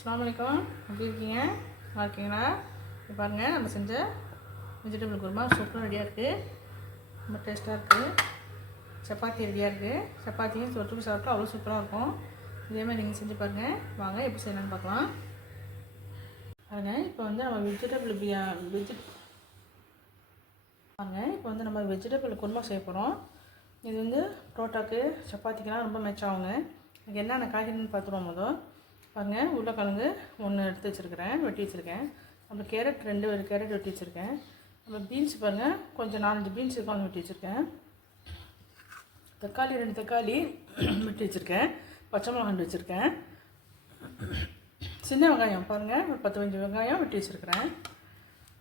அஸ்ஸலாமு அலைக்கும். எப்படி இருக்கீங்க? நல்லா இருக்கீங்களா? இப்போ பாருங்கள், நம்ம செஞ்ச வெஜிடபிள் குருமா சூப்பராக ரெடியாக இருக்குது. ரொம்ப டேஸ்ட்டாக இருக்குது. சப்பாத்தி ரெடியாக இருக்குது. சப்பாத்தியும் தொட்டுக்கு சாப்பிட்டா அவ்வளோ சூப்பராக இருக்கும். இதேமாதிரி நீங்கள் செஞ்சு பாருங்கள். வாங்க எப்படி செய்யலான்னு பார்க்கலாம். பாருங்கள், இப்போ வந்து நம்ம வெஜிடபிள் குருமா செய்ய போகிறோம். இது வந்து புரோட்டாக்கு சப்பாத்திக்கெலாம் ரொம்ப மேட்ச் ஆகுங்க. எனக்கு என்னென்ன காய்கறின்னு பார்த்துருவோம். முதல் பாருங்கள், உருளைக்கிழங்கு 1 எடுத்து வச்சுருக்கிறேன், வெட்டி வச்சுருக்கேன். அப்புறம் கேரட் 2 கேரட் வெட்டி வச்சுருக்கேன். அப்புறம் பீன்ஸ் பாருங்கள், கொஞ்சம் 4-5 பீன்ஸ் இருக்கும், வெட்டி வச்சுருக்கேன். தக்காளி 2 தக்காளி வெட்டி வச்சுருக்கேன். பச்சை மிளகாய் வச்சுருக்கேன். சின்ன வெங்காயம் பாருங்கள், ஒரு 10-15 வெங்காயம் வெட்டி வச்சுருக்கிறேன்.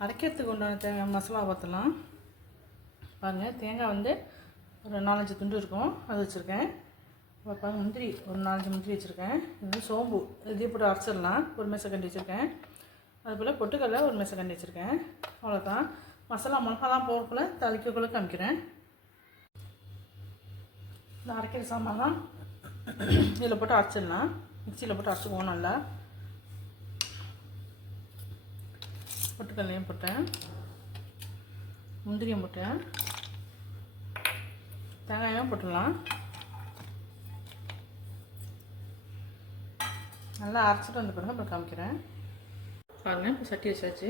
அரைக்கிறதுக்கு உண்டான மசாலா பார்த்துலாம். பாருங்கள், தேங்காய் வந்து ஒரு 4-5 துண்டு இருக்கும், அது வச்சுருக்கேன். அப்புறம் முந்திரி ஒரு 4-5 முந்திரி வச்சுருக்கேன். இது வந்து சோம்பு இதே போட்டு அரைச்சிடலாம், ஒரு மேசக்கண்டி வச்சுருக்கேன். அதுபோல் பொட்டுக்கடலை ஒரு மேசக்கண்டி வச்சுருக்கேன். அவ்வளோதான். மசாலா மிளகாலாம் போகக்குள்ள தளிக்கக்குள்ள காமிக்கிறேன். இந்த அரைக்கிற சாமான்லாம் இதில் போட்டு அரைச்சிடலாம். மிக்சியில் போட்டு அரைச்சிக்குவோம். நல்லா பொட்டுக்கடலையும் போட்டேன், முந்திரியும் போட்டேன், தேங்காயும் போட்டுடலாம். நல்லா அரைச்சிட்டு வந்த பிறகு அப்புறம் காமிக்கிறேன். பாருங்கள், இப்போ சட்டி வச்சாச்சு.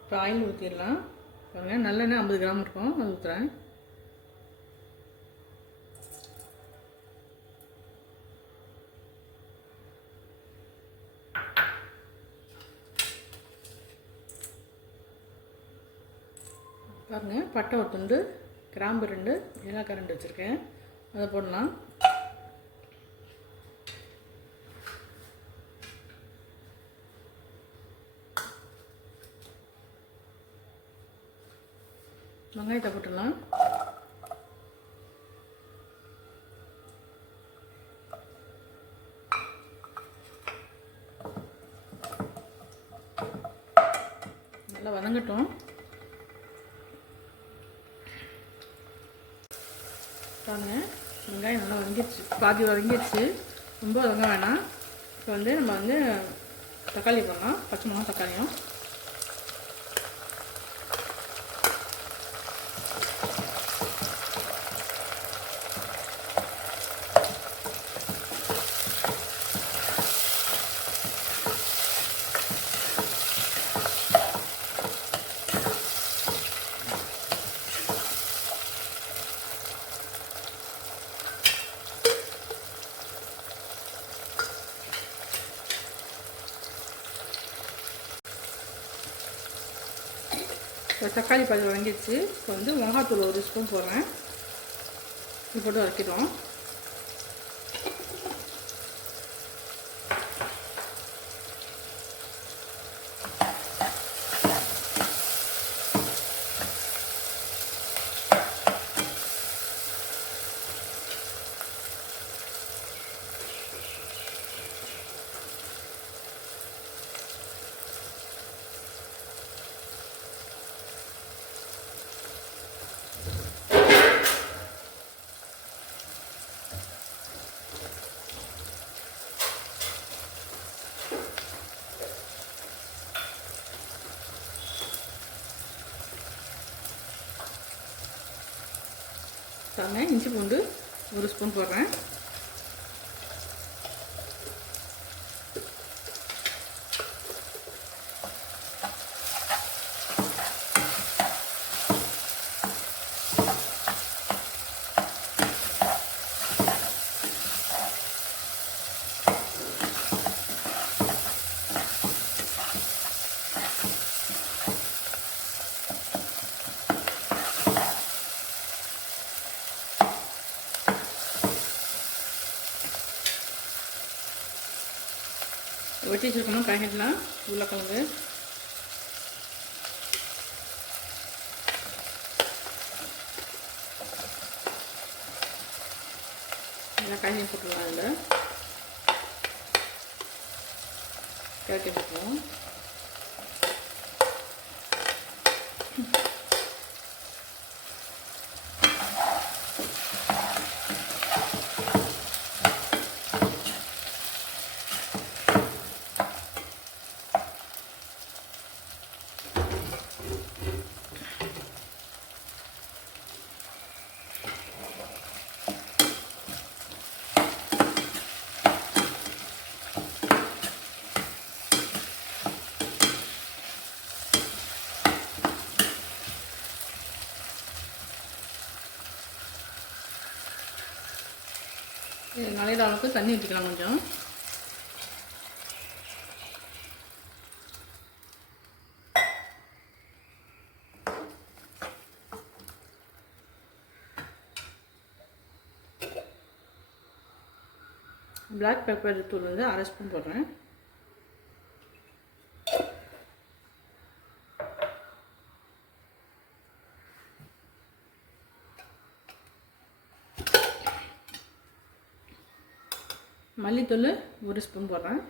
இப்போ ஆயில் ஊற்றிடலாம். பாருங்கள், நல்லெண்ணெய் 50 கிராம் இருக்கும், அது ஊற்றுறேன். பாருங்கள், பட்டை ஒரு துண்டு, கிராம்பு 2, ஏலக்காய் 2 வச்சுருக்கேன், அதை போடலாம். வெங்காயத்தை போட்டுடலாம். நல்லா வதங்கட்டும். பாருங்க, வெங்காயம் நல்லா வதங்கிடுச்சு, பாதி வதங்கிடுச்சு, ரொம்ப வதங்க வேணாம். இப்போ வந்து நம்ம வந்து தக்காளி போடலாம். பச்சை மிளகாய் தக்காளியும் இப்போ தக்காளி பாதி வதங்கிடுச்சு. இப்போ வந்து மிளகாத்தூள் 1 ஸ்பூன் போடுறேன். இது போட்டு வதக்கிடுவோம். பாருங்க, இஞ்சி பூண்டு 1 ஸ்பூன் போடுறேன். வெட்டி வச்சுருக்கணும் காய்கறிலாம். உருளைக்கிழங்கு, எல்லா காய்கறியும் போட்டுக்கலாம். அதில் கேரட் போட்டுருவோம். நனைகிற அளவுக்கு தண்ணி ஊற்றிக்கலாம் கொஞ்சம். பிளாக் பெப்பர் தூள் வந்து 1/2 ஸ்பூன் போடுறேன். மல்லித்தூள் 1 ஸ்பூன் போடுறேன்.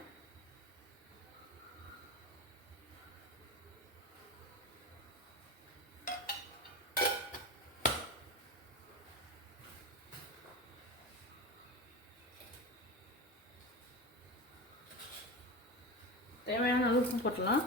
தேவையான அளவு உப்பு போட்டுடலாம்.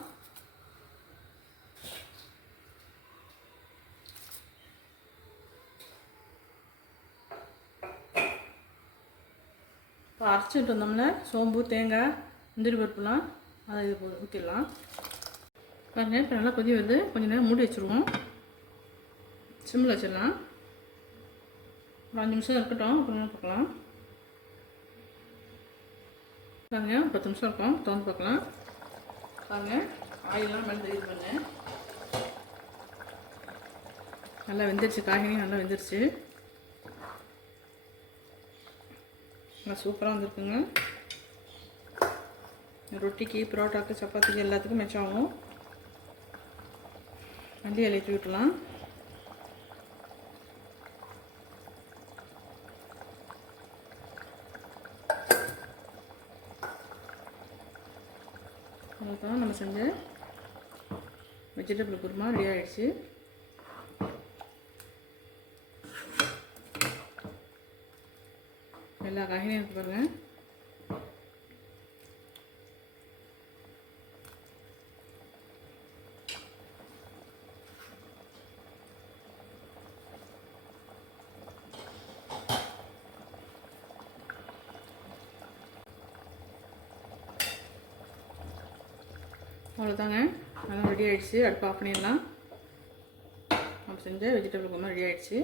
இப்போ அரைச்சிட்டு வந்தோம்ல சோம்பு, தேங்காய், முந்திரி பருப்புலாம் அதை இது ஊற்றிடலாம். பாருங்கள், இப்போ நல்லா கொதி வருது. கொஞ்சம் நேரம் மூடி வச்சுருவோம். சிம்மில் வச்சிடலாம். ஒரு 5 நிமிஷம் இருக்கட்டும், அப்புறமா பார்க்கலாம். பாருங்கள், 10 நிமிஷம் இருக்கும், திறந்து பார்க்கலாம். பாருங்கள், ஆயிலெலாம் மேலே தெரியுது பாருங்கள். நல்லா வெந்துருச்சு, காய்கறி நல்லா வெந்துருச்சு. நல்லா சூப்பராக வந்துருக்குங்க. ரொட்டிக்கு, பரோட்டாக்கு, சப்பாத்திக்கு எல்லாத்துக்கும் மிச்சம் ஆகும். மல்லி இலையை தூவி விட்டுலாம். அவ்வளோதான், நம்ம செஞ்ச வெஜிடபிள் குருமா ரெடி ஆகிடுச்சு. எல்லா காய்கறியும் இருக்கு பாருங்கள். அவ்வளோதாங்க, நல்லா ரெடி ஆகிடுச்சு. அடுப்பு ஆஃப் பண்ணிடலாம். நம்ம செஞ்ச வெஜிடபிள் குருமா ரெடி ஆகிடுச்சு.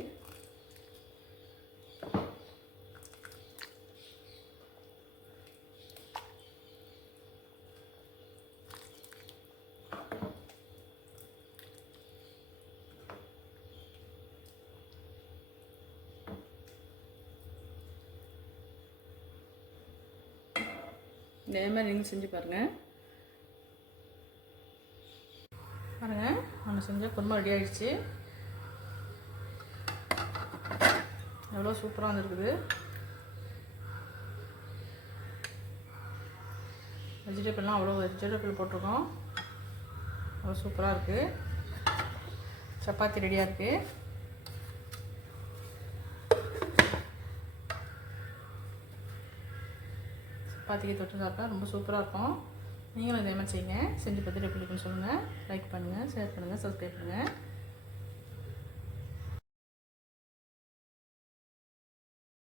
இதே மாதிரி நீங்கள் செஞ்சு பாருங்கள். பாருங்கள், நம்ம செஞ்ச குருமா ரெடி ஆகிடுச்சு. எவ்வளோ சூப்பராக வந்துருக்குது. வெஜிடபிள்லாம் அவ்வளோ வெஜிடபிள் போட்டிருக்கோம். அவ்வளோ சூப்பராக இருக்குது. சப்பாத்தி ரெடியாக இருக்குது. சப்பாத்திக்கு தொட்டு சாப்பிட்டா ரொம்ப சூப்பராக இருக்கும். நீங்களும் இதே மாதிரி செய்யுங்க. செஞ்சு பார்த்துட்டு எப்படி இருக்குன்னு சொல்லுங்கள். லைக் பண்ணுங்கள், ஷேர் பண்ணுங்கள், சப்ஸ்கிரைப் பண்ணுங்கள்.